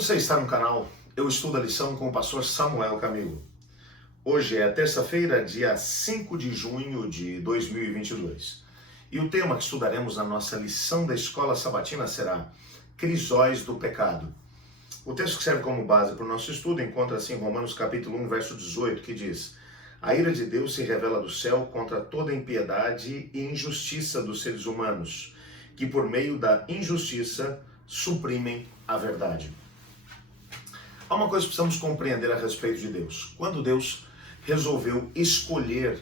Você está no canal Eu Estudo a Lição com o pastor Samuel Camilo. Hoje é terça-feira, dia 5 de junho de 2022. E o tema que estudaremos na nossa lição da escola sabatina será Crisóis do Pecado. O texto que serve como base para o nosso estudo encontra-se em Romanos capítulo 1, verso 18, que diz: A ira de Deus se revela do céu contra toda impiedade e injustiça dos seres humanos, que por meio da injustiça suprimem a verdade. Há uma coisa que precisamos compreender a respeito de Deus. Quando Deus resolveu escolher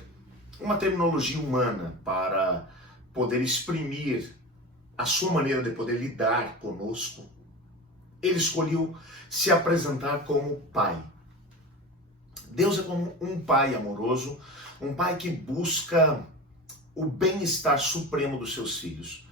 uma terminologia humana para poder exprimir a sua maneira de poder lidar conosco, ele escolheu se apresentar como Pai. Deus é como um pai amoroso, um pai que busca o bem-estar supremo dos seus filhos.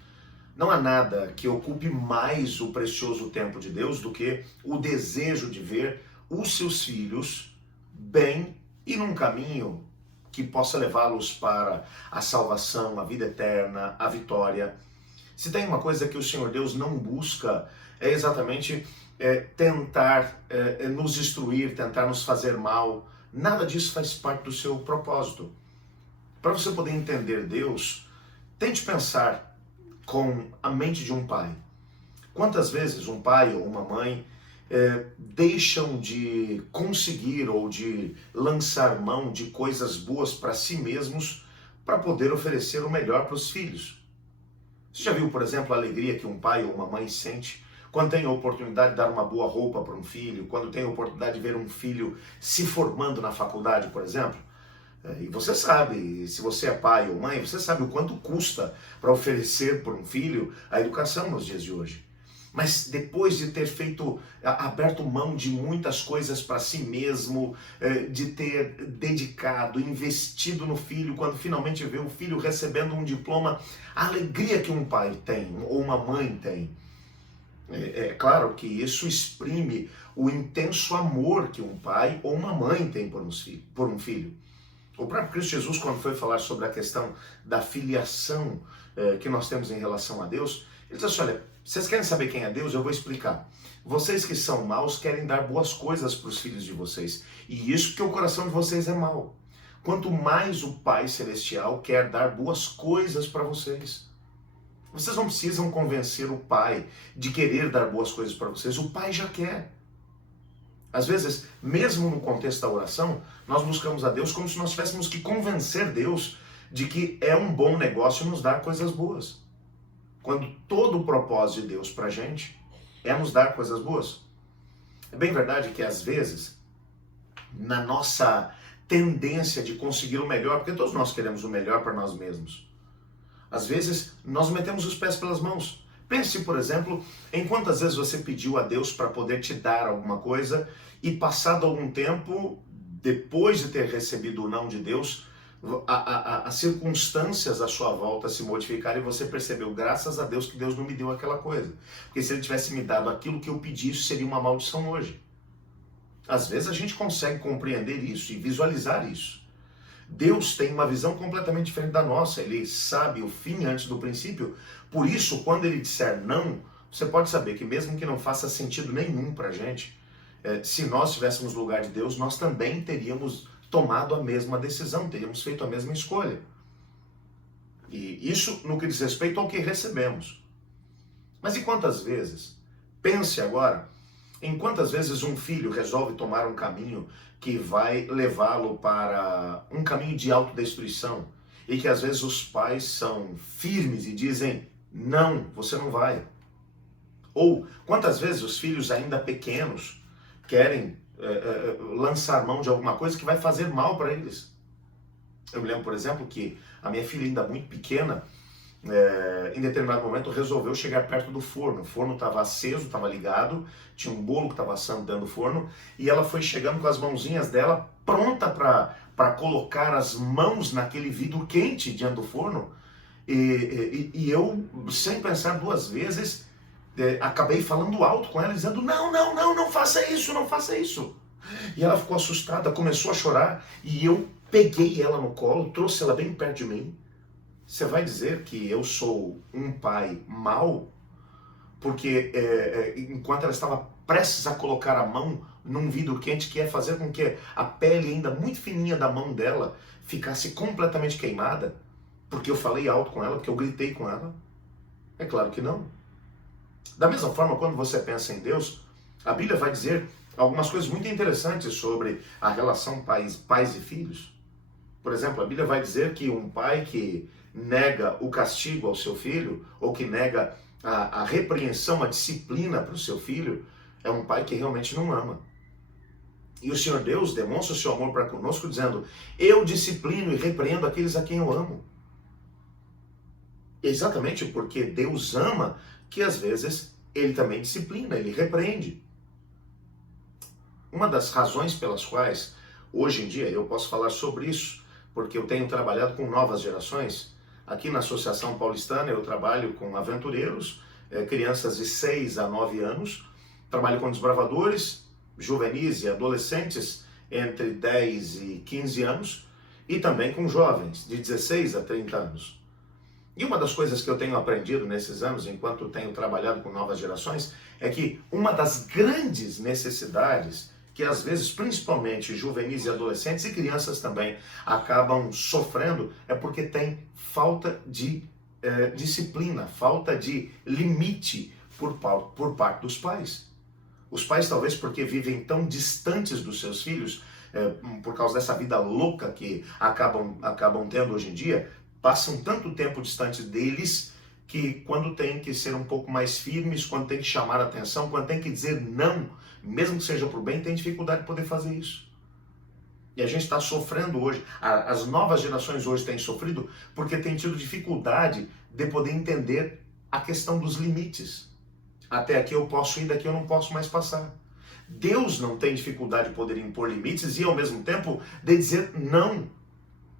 Não há nada que ocupe mais o precioso tempo de Deus do que o desejo de ver os seus filhos bem e num caminho que possa levá-los para a salvação, a vida eterna, a vitória. Se tem uma coisa que o Senhor Deus não busca, é exatamente tentar nos destruir, tentar nos fazer mal. Nada disso faz parte do seu propósito. Para você poder entender Deus, tente pensar com a mente de um pai. Quantas vezes um pai ou uma mãe deixam de conseguir ou de lançar mão de coisas boas para si mesmos para poder oferecer o melhor para os filhos? Você já viu, por exemplo, a alegria que um pai ou uma mãe sente quando tem a oportunidade de dar uma boa roupa para um filho, quando tem a oportunidade de ver um filho se formando na faculdade, por exemplo? E você sabe, se você é pai ou mãe, você sabe o quanto custa para oferecer por um filho a educação nos dias de hoje. Mas depois de ter aberto mão de muitas coisas para si mesmo, de ter dedicado, investido no filho, quando finalmente vê o filho recebendo um diploma, a alegria que um pai tem, ou uma mãe tem. É claro que isso exprime o intenso amor que um pai ou uma mãe tem por um filho. O próprio Cristo Jesus, quando foi falar sobre a questão da filiação que nós temos em relação a Deus, ele disse assim: olha, vocês querem saber quem é Deus? Eu vou explicar. Vocês que são maus querem dar boas coisas para os filhos de vocês. E isso porque o coração de vocês é mau. Quanto mais o Pai Celestial quer dar boas coisas para vocês. Vocês não precisam convencer o Pai de querer dar boas coisas para vocês. O Pai já quer. Às vezes, mesmo no contexto da oração, nós buscamos a Deus como se nós tivéssemos que convencer Deus de que é um bom negócio nos dar coisas boas. Quando todo o propósito de Deus para a gente é nos dar coisas boas. É bem verdade que às vezes, na nossa tendência de conseguir o melhor, porque todos nós queremos o melhor para nós mesmos, às vezes nós metemos os pés pelas mãos. Pense, por exemplo, em quantas vezes você pediu a Deus para poder te dar alguma coisa e passado algum tempo, depois de ter recebido o não de Deus, as circunstâncias à sua volta se modificaram e você percebeu, graças a Deus, que Deus não me deu aquela coisa. Porque se Ele tivesse me dado aquilo que eu pedi, isso seria uma maldição hoje. Às vezes a gente consegue compreender isso e visualizar isso. Deus tem uma visão completamente diferente da nossa. Ele sabe o fim antes do princípio. Por isso, quando Ele disser não, você pode saber que mesmo que não faça sentido nenhum para a gente, se nós estivéssemos no lugar de Deus, nós também teríamos tomado a mesma decisão, teríamos feito a mesma escolha. E isso no que diz respeito ao que recebemos. Mas e quantas vezes, pense agora, em quantas vezes um filho resolve tomar um caminho que vai levá-lo para um caminho de autodestruição e que às vezes os pais são firmes e dizem: não, você não vai. Ou quantas vezes os filhos ainda pequenos querem lançar mão de alguma coisa que vai fazer mal para eles. Eu me lembro, por exemplo, que a minha filha ainda muito pequena, em determinado momento resolveu chegar perto do forno. O forno estava aceso, estava ligado, tinha um bolo que estava assando dentro do forno, e ela foi chegando com as mãozinhas dela, pronta para colocar as mãos naquele vidro quente diante do forno, e eu, sem pensar duas vezes, acabei falando alto com ela, dizendo: não faça isso, não faça isso. E ela ficou assustada, começou a chorar, e eu peguei ela no colo, trouxe ela bem perto de mim. Você vai dizer que eu sou um pai mau? Porque enquanto ela estava prestes a colocar a mão num vidro quente, que é fazer com que a pele ainda muito fininha da mão dela ficasse completamente queimada, porque eu falei alto com ela, porque eu gritei com ela? É claro que não. Da mesma forma, quando você pensa em Deus, a Bíblia vai dizer algumas coisas muito interessantes sobre a relação pais e filhos. Por exemplo, a Bíblia vai dizer que um pai que nega o castigo ao seu filho, ou que nega a repreensão, a disciplina para o seu filho, é um pai que realmente não ama. E o Senhor Deus demonstra o seu amor para conosco dizendo: eu disciplino e repreendo aqueles a quem eu amo. Exatamente porque Deus ama que às vezes ele também disciplina, ele repreende. Uma das razões pelas quais hoje em dia eu posso falar sobre isso, porque eu tenho trabalhado com novas gerações. Aqui na Associação Paulistana eu trabalho com aventureiros, crianças de 6 a 9 anos, trabalho com desbravadores, juvenis e adolescentes entre 10 e 15 anos, e também com jovens de 16 a 30 anos. E uma das coisas que eu tenho aprendido nesses anos, enquanto tenho trabalhado com novas gerações, é que uma das grandes necessidades que às vezes, principalmente juvenis e adolescentes e crianças também, acabam sofrendo, é porque tem falta de disciplina, falta de limite por parte dos pais. Os pais, talvez porque vivem tão distantes dos seus filhos, por causa dessa vida louca que acabam tendo hoje em dia, passam tanto tempo distante deles que quando tem que ser um pouco mais firmes, quando tem que chamar a atenção, quando tem que dizer não, mesmo que seja para o bem, tem dificuldade de poder fazer isso. E a gente está sofrendo hoje, as novas gerações hoje têm sofrido porque têm tido dificuldade de poder entender a questão dos limites. Até aqui eu posso ir, daqui eu não posso mais passar. Deus não tem dificuldade de poder impor limites e ao mesmo tempo de dizer não.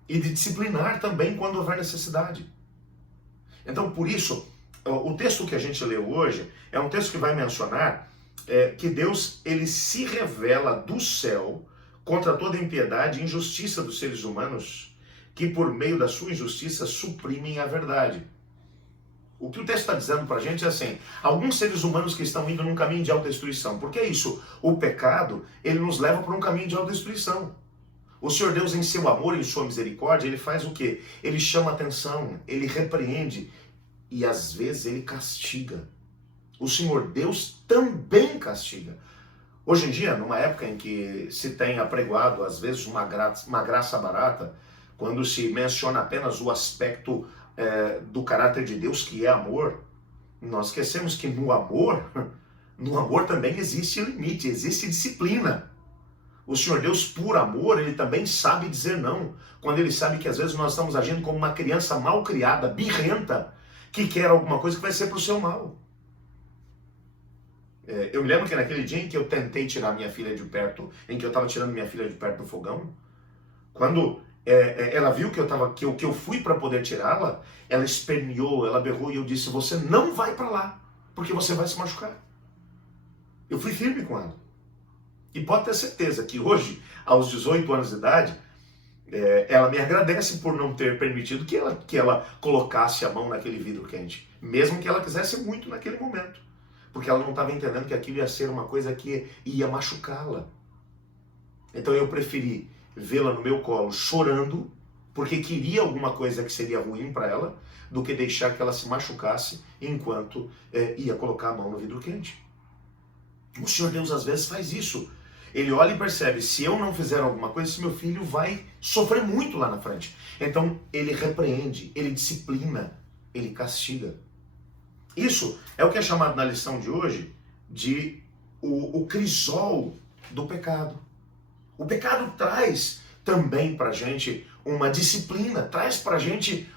E de disciplinar também quando houver necessidade. Então, por isso, o texto que a gente leu hoje é um texto que vai mencionar que Deus ele se revela do céu contra toda impiedade e injustiça dos seres humanos, que por meio da sua injustiça suprimem a verdade. O que o texto está dizendo para a gente é assim: alguns seres humanos que estão indo num caminho de autodestruição. Porque é isso, o pecado, ele nos leva para um caminho de autodestruição. O Senhor Deus, em seu amor e em sua misericórdia, ele faz o quê? Ele chama atenção, ele repreende e às vezes ele castiga. O Senhor Deus também castiga. Hoje em dia, numa época em que se tem apregoado às vezes uma graça barata, quando se menciona apenas o aspecto do caráter de Deus, que é amor, nós esquecemos que no amor também existe limite, existe disciplina. O Senhor Deus, por amor, ele também sabe dizer não, quando ele sabe que às vezes nós estamos agindo como uma criança mal criada, birrenta, que quer alguma coisa que vai ser para o seu mal. Eu me lembro que naquele dia em que eu tentei tirar minha filha de perto, em que eu estava tirando minha filha de perto do fogão, quando ela viu que eu fui para poder tirá-la, ela esperneou, ela berrou e eu disse: você não vai para lá, porque você vai se machucar. Eu fui firme com ela. E pode ter certeza que hoje, aos 18 anos de idade, ela me agradece por não ter permitido que ela colocasse a mão naquele vidro quente, mesmo que ela quisesse muito naquele momento, porque ela não estava entendendo que aquilo ia ser uma coisa que ia machucá-la. Então eu preferi vê-la no meu colo chorando, porque queria alguma coisa que seria ruim para ela, do que deixar que ela se machucasse enquanto ia colocar a mão no vidro quente. O Senhor Deus às vezes faz isso. Ele olha e percebe: se eu não fizer alguma coisa, esse meu filho vai sofrer muito lá na frente. Então ele repreende, ele disciplina, ele castiga. Isso é o que é chamado na lição de hoje de o crisol do pecado. O pecado traz também para a gente uma disciplina, traz para a gente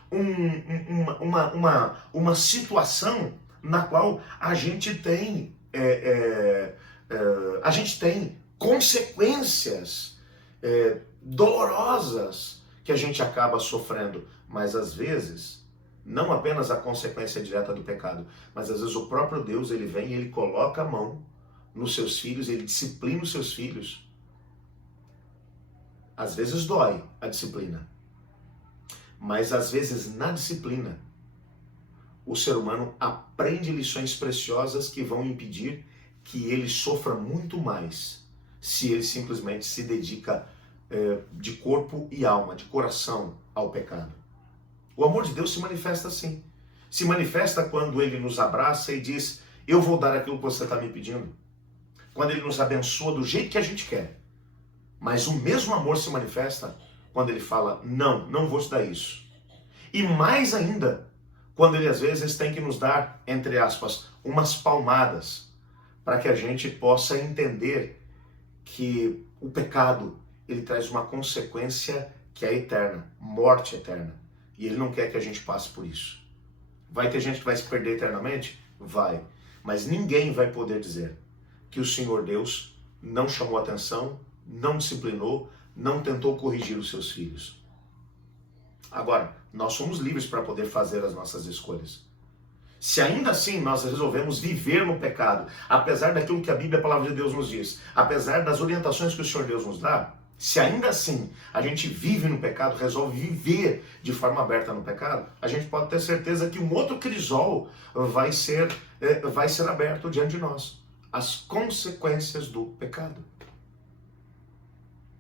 uma situação na qual a gente tem consequências dolorosas que a gente acaba sofrendo, mas às vezes não apenas a consequência direta do pecado, mas às vezes o próprio Deus ele vem e ele coloca a mão nos seus filhos, ele disciplina os seus filhos. Às vezes dói a disciplina, mas às vezes na disciplina o ser humano aprende lições preciosas que vão impedir que ele sofra muito mais se ele simplesmente se dedica de corpo e alma, de coração ao pecado. O amor de Deus se manifesta assim. Se manifesta quando ele nos abraça e diz: eu vou dar aquilo que você está me pedindo. Quando ele nos abençoa do jeito que a gente quer. Mas o mesmo amor se manifesta quando ele fala: não, não vou te dar isso. E mais ainda, quando ele às vezes tem que nos dar, entre aspas, umas palmadas, para que a gente possa entender que o pecado, ele traz uma consequência que é eterna, morte eterna. E ele não quer que a gente passe por isso. Vai ter gente que vai se perder eternamente? Vai. Mas ninguém vai poder dizer que o Senhor Deus não chamou atenção, não disciplinou, não tentou corrigir os seus filhos. Agora, nós somos livres para poder fazer as nossas escolhas. Se ainda assim nós resolvemos viver no pecado, apesar daquilo que a Bíblia, a Palavra de Deus nos diz, apesar das orientações que o Senhor Deus nos dá, se ainda assim a gente vive no pecado, resolve viver de forma aberta no pecado, a gente pode ter certeza que um outro crisol vai ser aberto diante de nós. As consequências do pecado.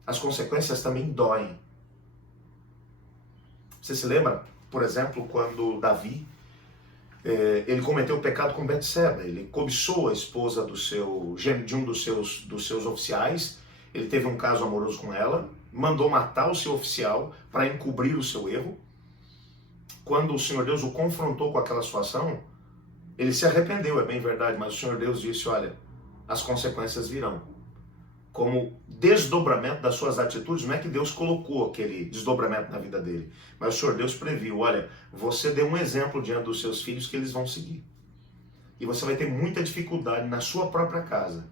As consequências também doem. Você se lembra, por exemplo, quando Davi ele cometeu o pecado com Betseba? Ele cobiçou a esposa de um dos seus oficiais. Ele teve um caso amoroso com ela, mandou matar o seu oficial para encobrir o seu erro. Quando o Senhor Deus o confrontou com aquela situação, ele se arrependeu, é bem verdade, mas o Senhor Deus disse: olha, as consequências virão. Como desdobramento das suas atitudes, não é que Deus colocou aquele desdobramento na vida dele, mas o Senhor Deus previu: olha, você deu um exemplo diante dos seus filhos que eles vão seguir. E você vai ter muita dificuldade na sua própria casa,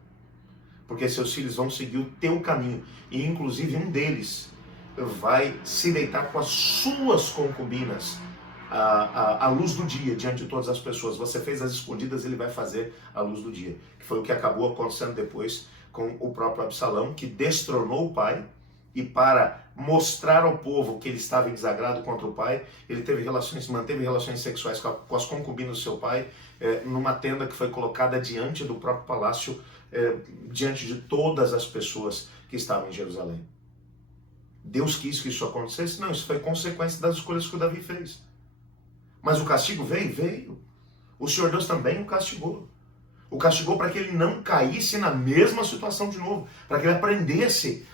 porque seus filhos vão seguir o teu caminho, e inclusive um deles vai se deitar com as suas concubinas à luz do dia, diante de todas as pessoas. Você fez as escondidas, ele vai fazer à luz do dia, que foi o que acabou acontecendo depois com o próprio Absalão, que destronou o pai, e para mostrar ao povo que ele estava em desagrado contra o pai, ele manteve relações sexuais com as concubinas do seu pai, numa tenda que foi colocada diante do próprio palácio, diante de todas as pessoas que estavam em Jerusalém. Deus quis que isso acontecesse? Não, isso foi consequência das escolhas que o Davi fez. Mas o castigo veio. O Senhor Deus também o castigou. O castigou para que ele não caísse na mesma situação de novo, para que ele aprendesse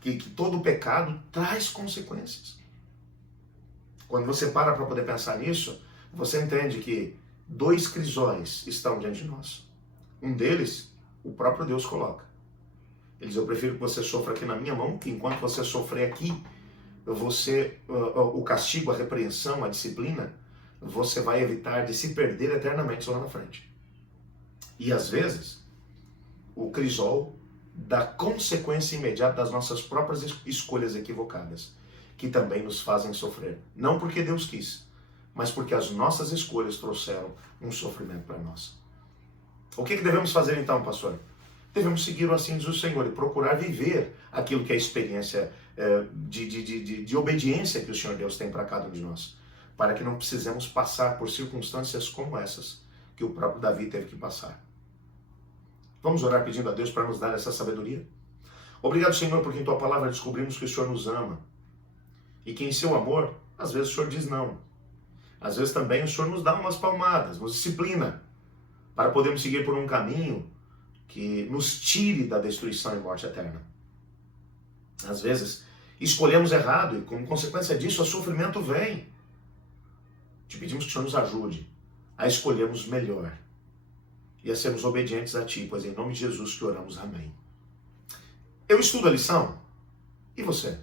que todo pecado traz consequências. Quando você para poder pensar nisso, você entende que dois crisóis estão diante de nós. Um deles, o próprio Deus coloca. Ele diz: eu prefiro que você sofra aqui na minha mão, que enquanto você sofrer aqui, o castigo, a repreensão, a disciplina, você vai evitar de se perder eternamente lá na frente. E às vezes, o crisol da consequência imediata das nossas próprias escolhas equivocadas, que também nos fazem sofrer. Não porque Deus quis, mas porque as nossas escolhas trouxeram um sofrimento para nós. O que devemos fazer então, pastor? Devemos seguir o assim diz o Senhor e procurar viver aquilo que é a experiência de obediência que o Senhor Deus tem para cada um de nós, para que não precisemos passar por circunstâncias como essas que o próprio Davi teve que passar. Vamos orar pedindo a Deus para nos dar essa sabedoria? Obrigado, Senhor, porque em Tua palavra descobrimos que o Senhor nos ama e que em Seu amor, às vezes o Senhor diz não. Às vezes também o Senhor nos dá umas palmadas, nos disciplina, para podermos seguir por um caminho que nos tire da destruição e morte eterna. Às vezes escolhemos errado e como consequência disso o sofrimento vem. Te pedimos que o Senhor nos ajude a escolhermos melhor e a sermos obedientes a Ti, pois em nome de Jesus que oramos, amém. Eu estudo a lição, e você?